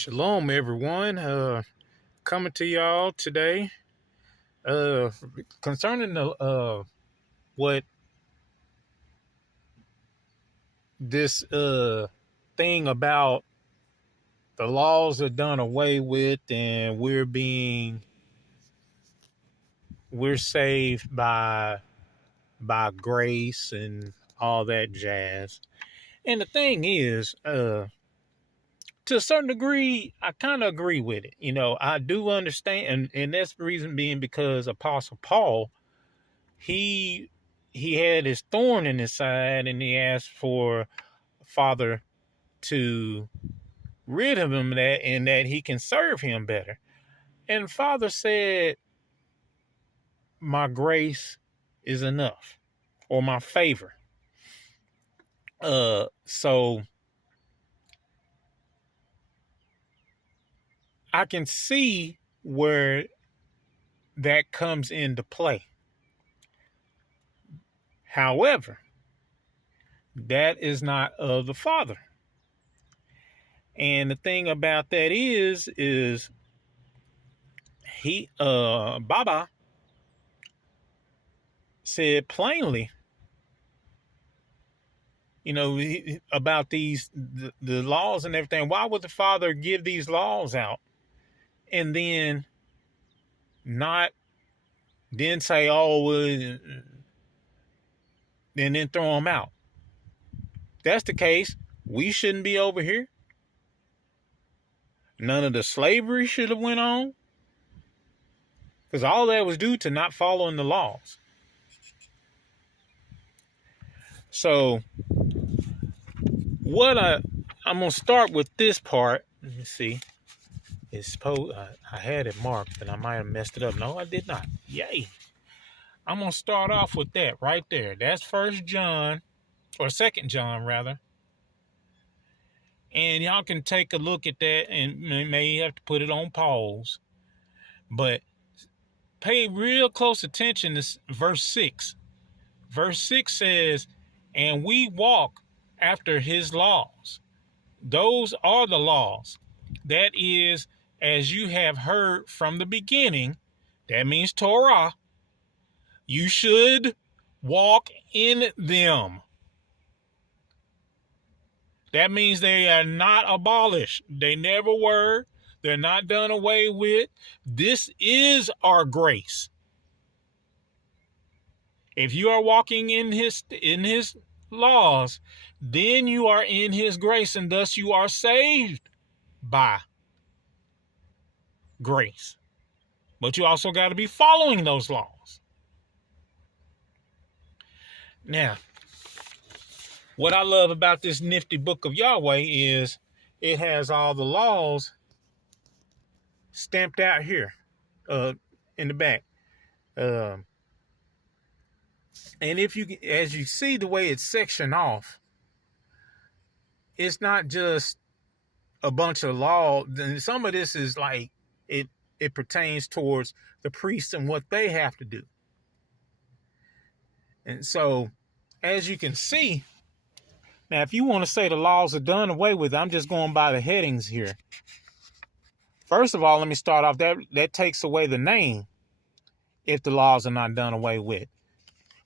Shalom, everyone. Coming to y'all today. Uh, Concerning the what this thing about the laws are done away with, and we're saved by grace and all that jazz. And the thing is, to a certain degree, I kind of agree with it. I do understand, and that's the reason being because Apostle Paul, he he had his thorn in his side, and he asked for Father to rid of him of that, and that he can serve him better. And Father said, my grace is enough, or my favor. So I can see where that comes into play. However, that is not of the Father. And the thing about that is Baba said plainly, about the laws and everything. Why would the Father give these laws out and then not then say, oh, well, and then throw them out? If that's the case, we shouldn't be over here. None of the slavery should have went on, because all that was due to not following the laws. So I'm gonna start with this part. Let me see. It's supposed I had it marked, and I might have messed it up. No, I did not. Yay! I'm gonna start off with that right there. That's 1 John, or 2 John rather. And y'all can take a look at that, and may have to put it on pause. But pay real close attention to verse 6. Verse 6 says, and we walk after his laws. Those are the laws. That is, as you have heard from the beginning, that means Torah, you should walk in them. That means they are not abolished. They never were. They're not done away with. This is our grace. If you are walking in his laws, then you are in his grace, and thus you are saved by grace. But you also got to be following those laws. Now, what I love about this nifty book of Yahweh is it has all the laws stamped out here in the back. And if you, as you see the way it's sectioned off, it's not just a bunch of law. Some of this is like it pertains towards the priests and what they have to do. And so, as you can see, now if you want to say the laws are done away with, I'm just going by the headings here. First of all, let me start off that takes away the name if the laws are not done away with,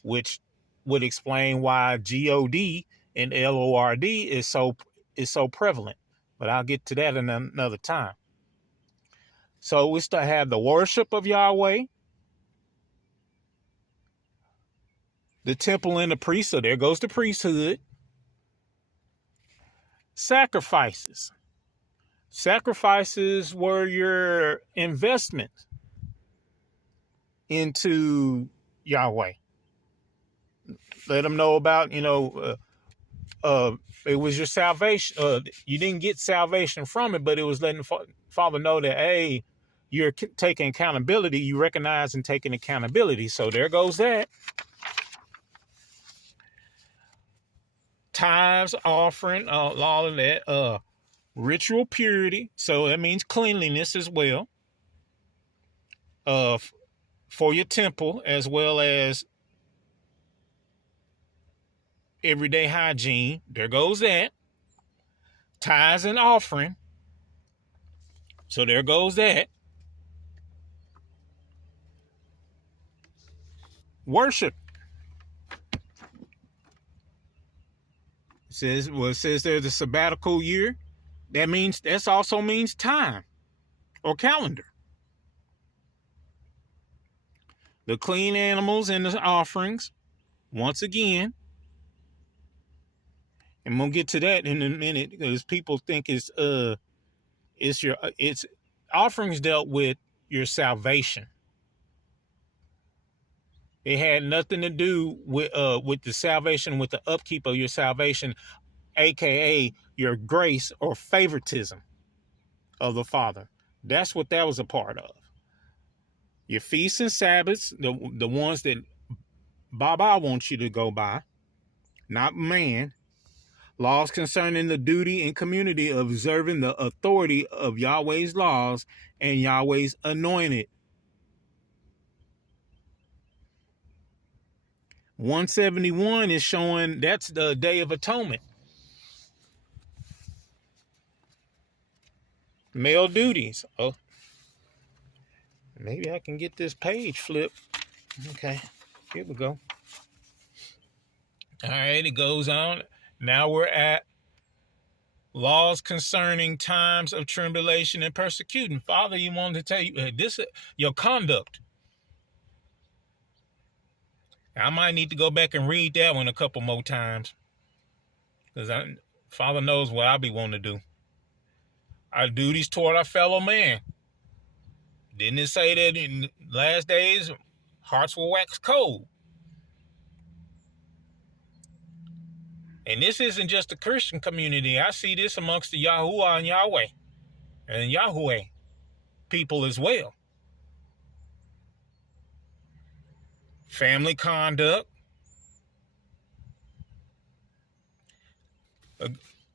which would explain why God and Lord is so prevalent. But I'll get to that in another time. So we still have the worship of Yahweh, the temple and the priest. So there goes the priesthood. Sacrifices. Sacrifices were your investment into Yahweh. Let them know about, it was your salvation. You didn't get salvation from it, but it was letting Father know that, hey, you're taking accountability. You recognize and taking accountability. So there goes that. Tithes, offering, all of that. Ritual purity. So that means cleanliness as well. For your temple, as well as everyday hygiene. There goes that. Tithes and offering. So there goes that. Worship. It says there's a sabbatical year. That also means time or calendar. The clean animals and the offerings, once again, and we'll get to that in a minute because people think it's offerings dealt with your salvation. It had nothing to do with the salvation, with the upkeep of your salvation, aka your grace or favoritism of the Father. That's what that was a part of. Your feasts and Sabbaths, the ones that Baba wants you to go by, not man. Laws concerning the duty and community of observing the authority of Yahweh's laws and Yahweh's anointed. 171 is showing that's the Day of Atonement. Male duties. Oh, maybe I can get this page flipped. Okay, here we go. All right, it goes on. Now we're at laws concerning times of tribulation and persecuting. Father, you wanted to tell you this, your conduct. I might need to go back and read that one a couple more times because Father knows what I'll be wanting to do. Our duties toward our fellow man. Didn't it say that in last days, hearts will wax cold? And this isn't just the Christian community. I see this amongst the Yahuwah and Yahweh and Yahweh people as well. Family conduct.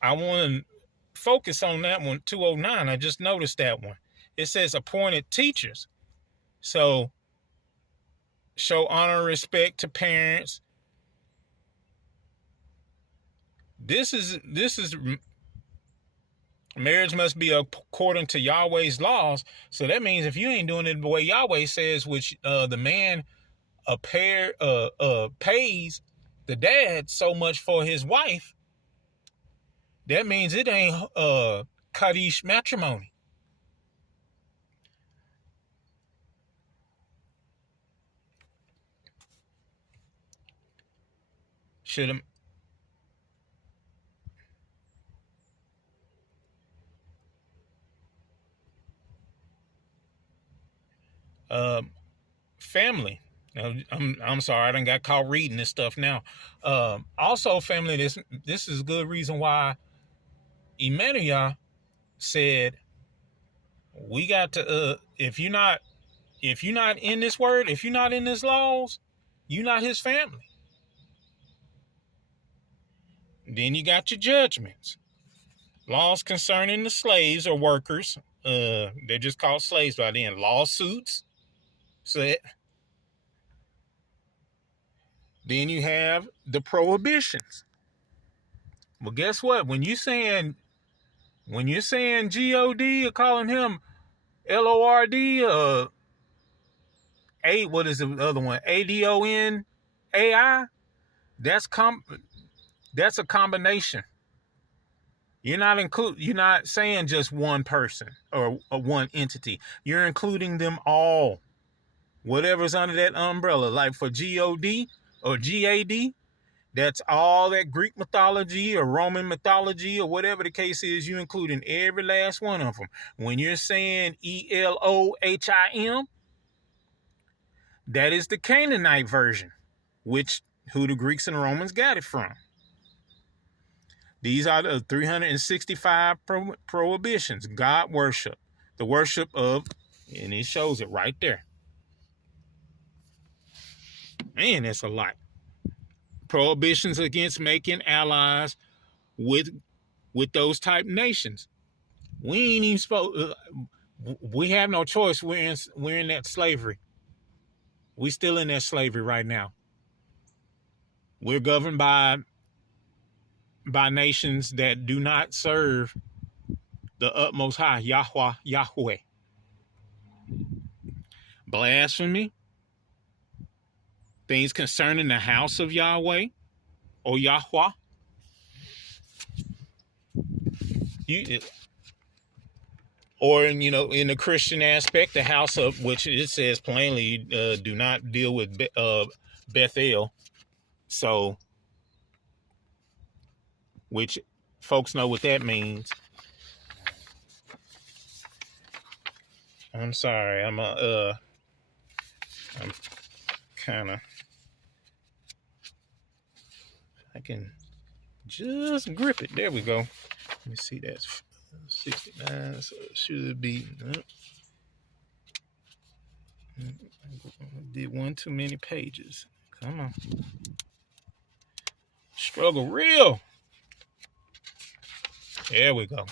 I want to focus on that one, 209. I just noticed that one. It says appointed teachers. So show honor and respect to parents. This is marriage must be according to Yahweh's laws. So that means if you ain't doing it the way Yahweh says, which the man pays the dad so much for his wife, that means it ain't Kaddish matrimony. Should family. I'm sorry, I done got caught reading this stuff now. Also, family, this is a good reason why Emmanuel said we got to if you're not in this word, if you're not in his laws, you're not his family. Then you got your judgments. Laws concerning the slaves or workers. They're just called slaves by then. Lawsuits. So then you have the prohibitions. Well, guess what? When you're saying God or calling him Lord, what is the other one? Adonai. That's a combination. You're not saying just one person or one entity. You're including them all. Whatever's under that umbrella, like for God or GAD, that's all that Greek mythology or Roman mythology or whatever the case is, you including every last one of them. When you're saying Elohim, that is the Canaanite version, who the Greeks and Romans got it from. These are the 365 prohibitions. God worship. The worship of, and it shows it right there. Man, that's a lot. Prohibitions against making allies with those type nations. We ain't even supposed. We have no choice. We're in that slavery. We still in that slavery right now. We're governed by nations that do not serve the utmost high, Yahweh. Blasphemy, things concerning the house of Yahweh or Yahweh. Or in the Christian aspect, the house of which it says plainly, do not deal with Bethel. So, which folks know what that means. I'm sorry, I'm kind of, I can just grip it. There we go. Let me see, that's 69, so it should be. Did one too many pages. Come on. Struggle real. There we go.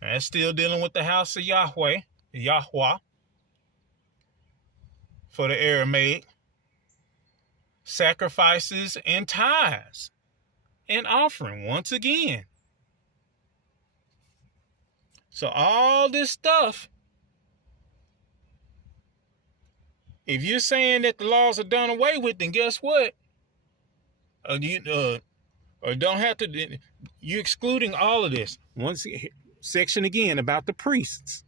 That's still dealing with the house of Yahweh for the Aramaic. Sacrifices and tithes and offering once again. So all this stuff, if you're saying that the laws are done away with, then guess what? Or don't have to. You're excluding all of this. One section again about the priests.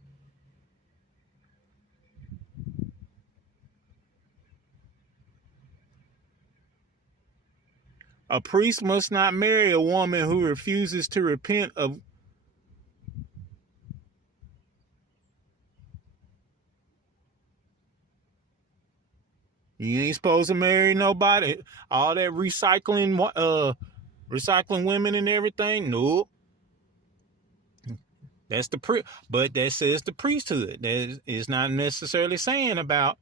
A priest must not marry a woman who refuses to repent of. You ain't supposed to marry nobody. All that recycling women and everything. Nope. That's but that says the priesthood. That is not necessarily saying about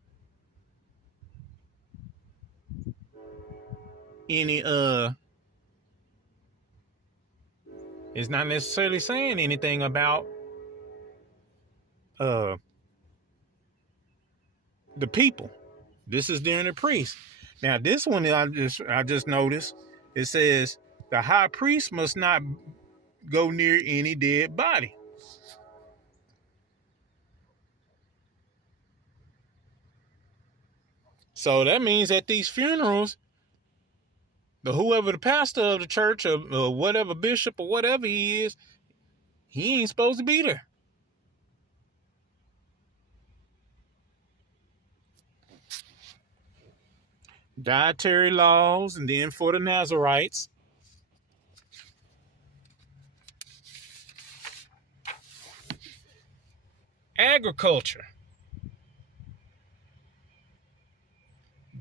any it's not necessarily saying anything about the people. This is during the priest. Now this one I just noticed, it says the high priest must not go near any dead body. So that means at these funerals, whoever the pastor of the church or whatever bishop or whatever he is, he ain't supposed to be there. Dietary laws, and then for the Nazarites, agriculture,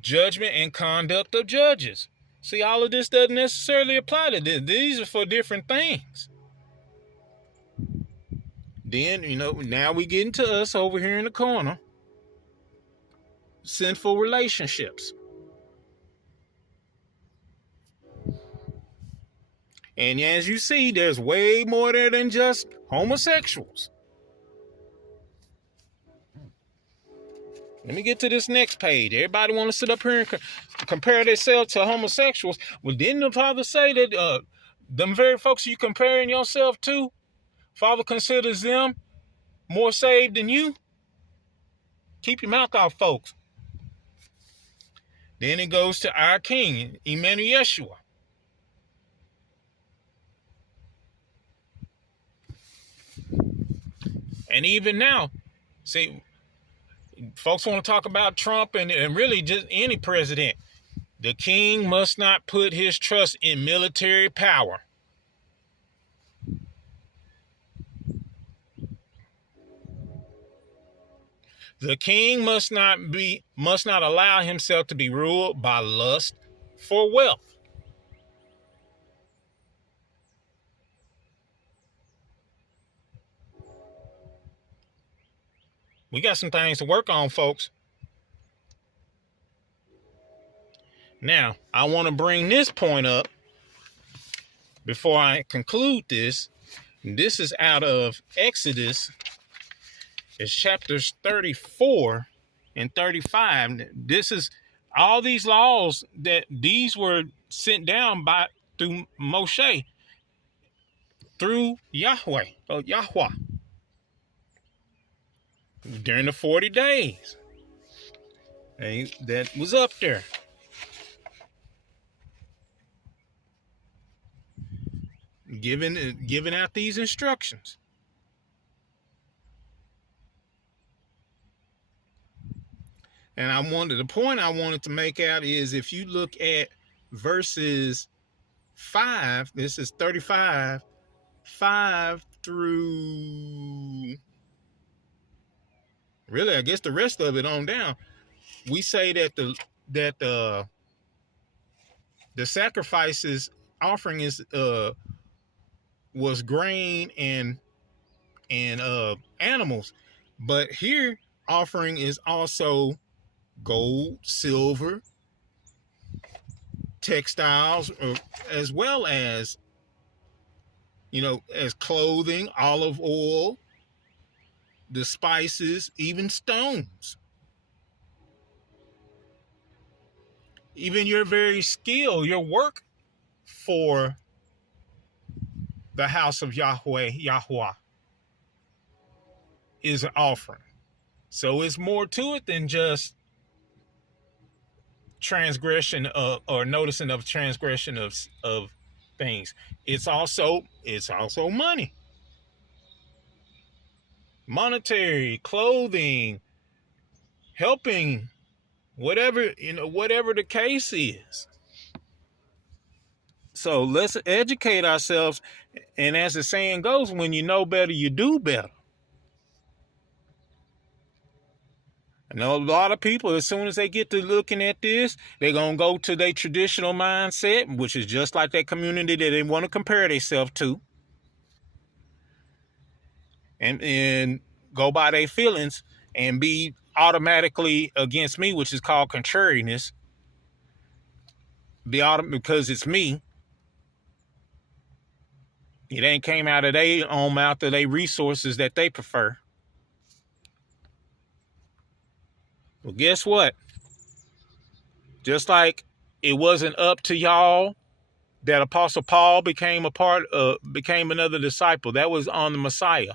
judgment and conduct of judges. See, all of this doesn't necessarily apply to this. These are for different things. Then, now we get into us over here in the corner. Sinful relationships. And as you see, there's way more there than just homosexuals. Let me get to this next page. Everybody want to sit up here and compare themselves to homosexuals. Well, didn't the Father say that them very folks you comparing yourself to, Father considers them more saved than you? Keep your mouth off, folks. Then it goes to our King, Emmanuel Yeshua. And even now, see, folks want to talk about Trump and really just any president. The king must not put his trust in military power. The king must not allow himself to be ruled by lust for wealth. We got some things to work on, folks. Now, I want to bring this point up before I conclude this. This is out of Exodus. It's chapters 34 and 35. This is all these laws these were sent down through Moshe. through Yahweh or Yahweh during the 40 days. And that was up there. Giving out these instructions. And the point I wanted to make out is if you look at verses 5, this is 35, 5 through, really, I guess the rest of it on down, we say that the sacrifices offering is was grain and animals, but here offering is also gold, silver, textiles, as well as, as clothing, olive oil, the spices, even stones. Even your very skill, your work for the house of Yahweh is an offering. So it's more to it than just transgression or noticing of transgression of things. It's also money, monetary, clothing, helping, whatever the case is. So let's educate ourselves, and as the saying goes, when you know better, you do better. I know a lot of people, as soon as they get to looking at this, they're going to go to their traditional mindset, which is just like that community that they want to compare themselves to, and go by their feelings and be automatically against me, which is called contrariness. Because it's me. It ain't came out of their own mouth or their resources that they prefer. Well, guess what? Just like it wasn't up to y'all that Apostle Paul became another disciple. That was on the Messiah.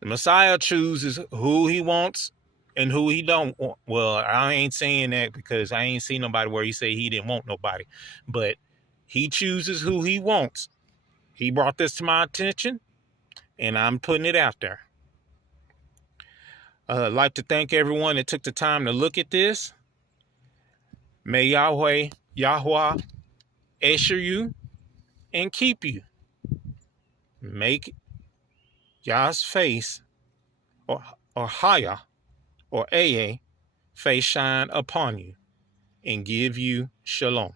The Messiah chooses who he wants and who he don't want. Well, I ain't saying that because I ain't seen nobody where he said he didn't want nobody. But he chooses who he wants. He brought this to my attention, and I'm putting it out there. I'd like to thank everyone that took the time to look at this. May Yahweh usher you and keep you. Make Yah's face, or Haya, or Aa, face shine upon you and give you shalom.